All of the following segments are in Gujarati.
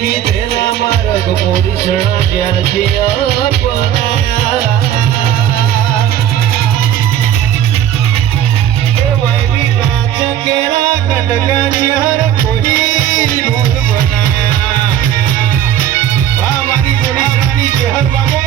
કીધેલા માર્ગ મોરી શણા જ્યારથી અપનાયા એ વાયવી કાચ કેળા કટકા ચહેર કોઈ રૂપ બનાયા વાહ મારી મોરી શણાની ચહેર બાબો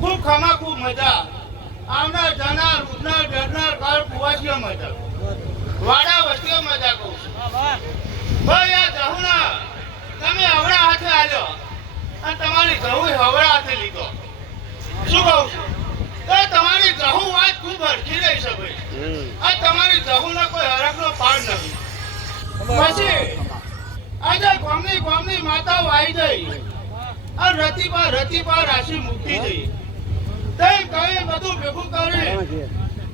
ખૂબ ખમા ખૂબ મજા આવનાર જાનાર ઉઠનાર બેઠનાર કાળ કુવાસીઓ મજા વાડા વસ્તીઓ મજા કહું ભાઈ આ જહુના તમે હવડા હાથે આવ્યો અને તમારી જહુ હવડા હાથે લીધો શું કહું છું તો તમારી જહુ વાત ખૂબ હરખી રહી છે ભાઈ આ તમારી જહુના કોઈ હરખનો પાડ નથી પછી આજે ગામની માતાઓ આવી ગઈ આ રતિપા રાશિ મૂકી દઈ તે કઈ બધું ભેગું કરી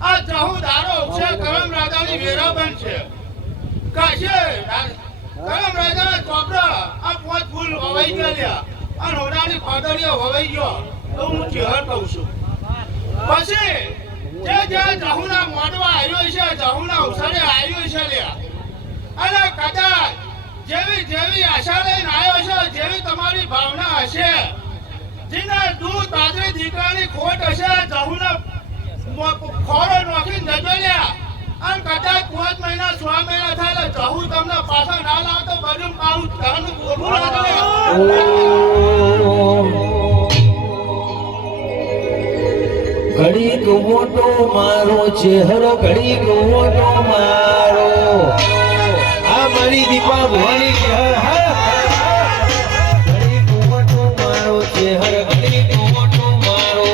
આ જહુ દારો છે કરમ રાજાની વેરાબન છે કાશે કરમ રાજાના ચોપડા આ પોત ફૂલ વવાઈ ગયા આ રોડાની પાદળીઓ વવાઈ ગયો તો હું ચહેર કહું છું પછી જે જહુના મોડવા આવ્યો છે જહુના અવસરે આવ્યો છે લ્યા અને કદાચ જેવી આશા લઈને આવ્યો છે જેવી તમારી ભાવના હશે જેના દૂધ બાજરી દીકરાની ખોટ હશે જહુના ખોરો નોખી નજોલ્યા અને કદાચ 5 મહિના 6 મહિના થાય જહુ તમને પાછા ના લાવતો બધું આવું ધન ઓલું લાગે ઘડી મોટો મારો ચહેરો ઘડી મોટો મારો આ મારી દીપા ભવાની ઘડી મોટો મારો ચહેરો ઘડી મોટો મારો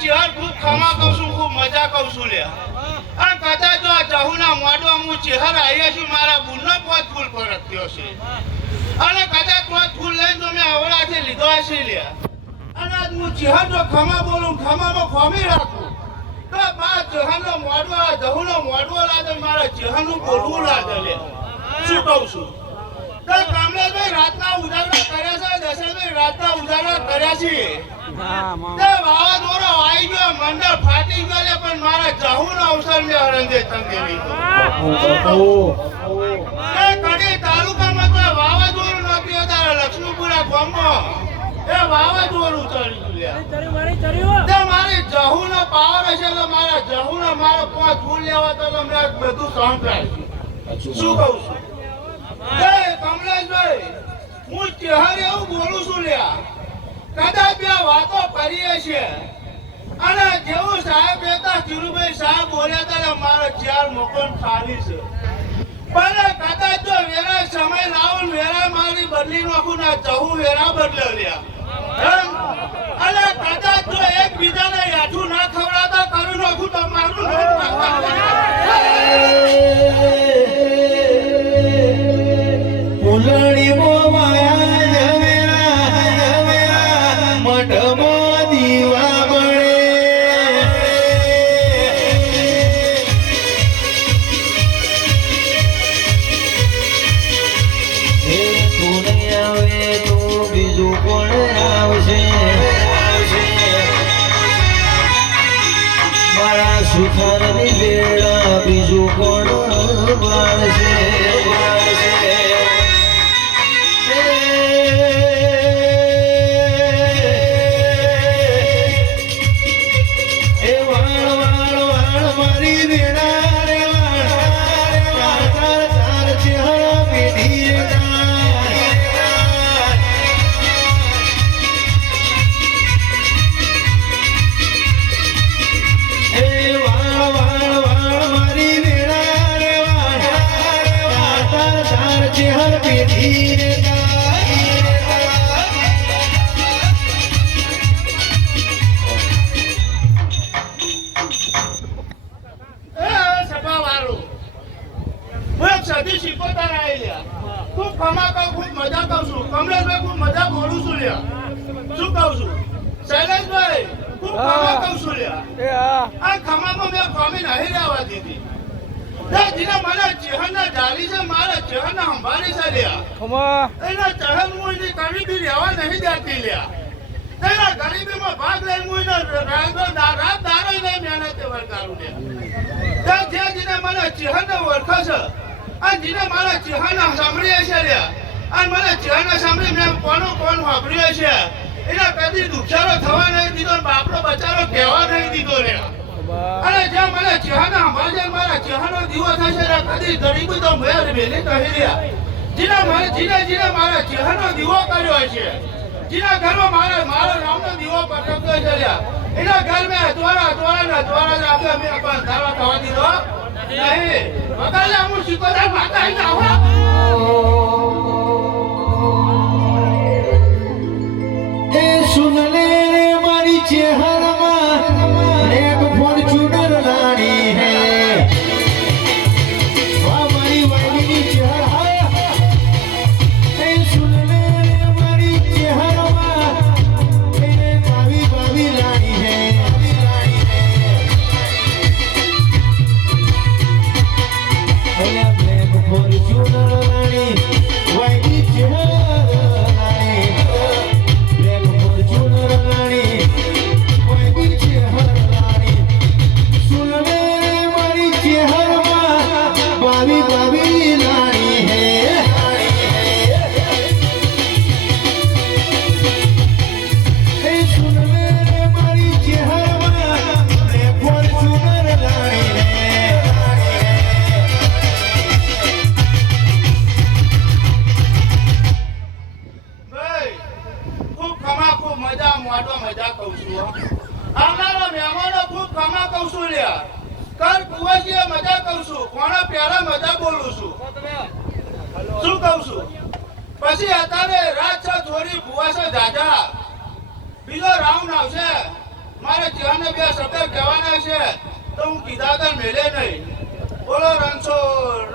ચહેર ખૂબ ખમા કહું છું, ખૂબ મજા કહું છું લે. અને કદાચ જો આ જહુના મોઢવા હું ચહેર આવ્યા છું, મારા બુનનો પોત ફૂલ ફરક થયો છે. અને કદાચ પોત ફૂલ લઈને તો મેં અવળાથી લીધો હશે લે. અને આજ હું ચહેર જો ખમા બોલું, ખમામાં ખોમી રાખું, તો બા ચહેરનો મોઢવા, જહુનો મોઢવો લાગે, મારા ચહેરનું બોલવું લાગે લે. શું કહું છું? તો કમલેશભાઈ રાતના ઉજાગરા કર્યા છે, દશરથભાઈ રાતના ઉજાગરા કર્યા છે. તે વાવાઝોડો આવી ગયો, મંડળ ફાટી ગયો લે, પણ મારા જહુનો અવસર મેં હરંગે ચંગે લીધો. તે કડી તાલુકામાં તો વાવાઝોડું નહોતું, ત્યારે લક્ષ્મીપુરા ગામમાં એ વાવાઝોડું ચડ્યું લે. તે મારી જહુનો પાવર હશે તો મારા જહુનો મારો પાંચ ફૂલ લેવા તો મેં બધું સહન રાખ્યું. શું કહું છું? કમલેશભાઈ, હું ચહેર એવું બોલું છું લ્યા, કદાચ બે વાતો કરીએ છીએ. અને જેવું સાહેબ હતા, ધીરુભાઈ સાહેબ બોલ્યા હતા, મારા ચાર મકાન ખાલી છે. પણ કદાચ જો વેરા સમય લાવો, વેરા મારી બદલી નાખું ના જવું, વેરા બદલે લ્યા. અને કદાચ જો એકબીજાને યાઠું ના ખવડાતા કરી નાખું તો મારું ઉલડી મોમાયા જવેરા મઢમાં દીવા મળે. એ તું નહીં આવે તો બીજું કોણ આવશે? મારા સુથારની વેળા બીજું કોણ વાળશે? ભાગ લઈને મહેનત વળગારું જે જીને મને ચહેરને ઓળખે છે, અને જીને મારા ચહેરને સાંભળીએ છે લ્યા, અને મને ચહેરને સાંભળી મેં કોણ વાપર્યો છે, એને કદી દુખ્યારો થવા નહીં દીધો, બાપનો બચારો કહેવા નહીં દીધો રે. અને જે મને ચહેરને સંભાળશે, મારા ચહેરનો દીવો થશે રે, કદી ગરીબી તો મેર વેલી કહી રહ્યા. જીને મારા ચહેરનો દીવો કર્યો છે, જીના ઘરમાં મારો નામનો દીવો પ્રગટ્યો છે લ્યા, એના ઘર મેં દ્વારા આપણે અમે અંધારા થવા દીધો નહીં. વગાડ્યા હું શીખોદાર માતા અહીં આવો. એ સુનલે મારી ચહેરામાં એક ફોર્ચ્યુનર લાડી હે. વાહ મારી વાડીની ચહેરા. એ સુનલે મારી ચહેરામાં એને ભાવી લાડી હે. બ્લેક ફોર્ચ્યુનર લાડી, વાઈડી ચહેરા લાડી. બ્લેક ફોર્ચ્યુનર લાડી, વાઈડી ચહેરા લાડી. સુનલે મારી ચહેરામાં ભાવી લાડી હે. એ સુનલે મારી ચહેરામાં બ્લેક ફોર્ચ્યુનર લાડી હે. ભાઈ, ખૂબ ખમા, ખૂબ મજા, મોઢો મજા કહું છું હો. આવનારા મહેમાનો ખૂબ ખમા કહું છું લ્યા. કર કુવાસીએ મજા કહું છું, કોના પહેલા મજા બોલું છું. શું કહું છું? પછી અત્યારે રાત છે થોડી ભુવા છે દાદા, બીજો રાઉન્ડ આવશે. મારે જીવાને બે શબ્દ કહેવાના છે તો હું કીધા તો મેલે નહીં. બોલો રણછોડ